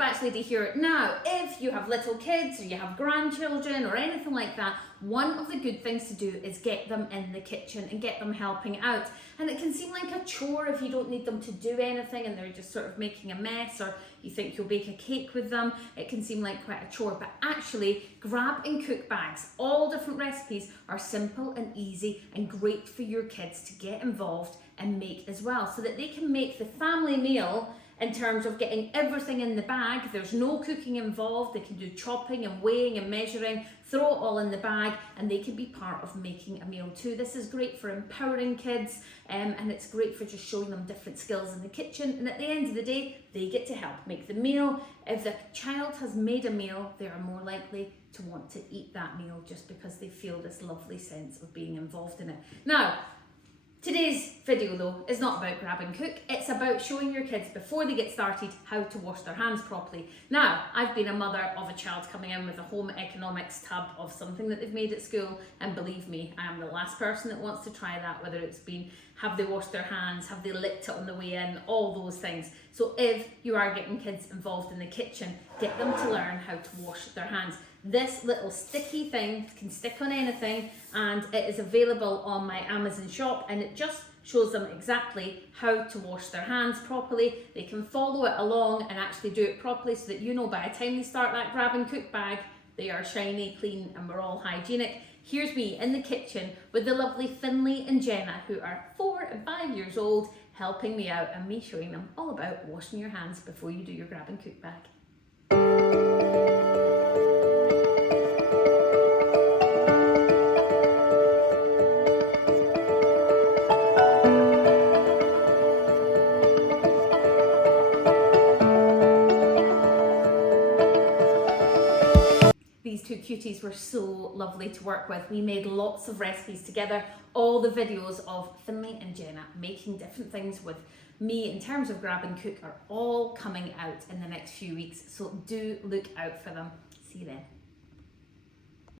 actually to hear it now. If you have little kids or you have grandchildren or anything like that, one of the good things to do is get them in the kitchen and get them helping out. And it can seem like a chore if you don't need them to do anything and they're just sort of making a mess, or you think you'll bake a cake with them. It can seem like quite a chore, but actually grab and cook bags, all different recipes, are simple and easy and great for your kids to get involved and make as well, so that they can make the family meal in terms of getting everything in the bag. There's no cooking involved. They can do chopping and weighing and measuring, throw it all in the bag, and they can be part of making a meal too. This is great for empowering kids, and it's great for just showing them different skills in the kitchen. And at the end of the day, they get to help make the meal. If the child has made a meal, they are more likely to want to eat that meal just because they feel this lovely sense of being involved in it. Now, today's video though is not about grab and cook, it's about showing your kids before they get started how to wash their hands properly. Now, I've been a mother of a child coming in with a home economics tub of something that they've made at school, and believe me, I am the last person that wants to try that, whether it's been have they washed their hands, have they licked it on the way in, all those things. So if you are getting kids involved in the kitchen, get them to learn how to wash their hands. This little sticky thing can stick on anything, and it is available on my Amazon shop, and it just shows them exactly how to wash their hands properly. They can follow it along and actually do it properly, so that you know by the time they start that grab and cook bag, they are shiny, clean, and we're all hygienic. Here's me in the kitchen with the lovely Finlay and Jenna, who are 4 and 5 years old, helping me out, and me showing them all about washing your hands before you do your grab and cook bag. These two cuties were so lovely to work with. We made lots of recipes together. All the videos of Finlay and Jenna making different things with me in terms of grab and cook are all coming out in the next few weeks, so do look out for them. See you then.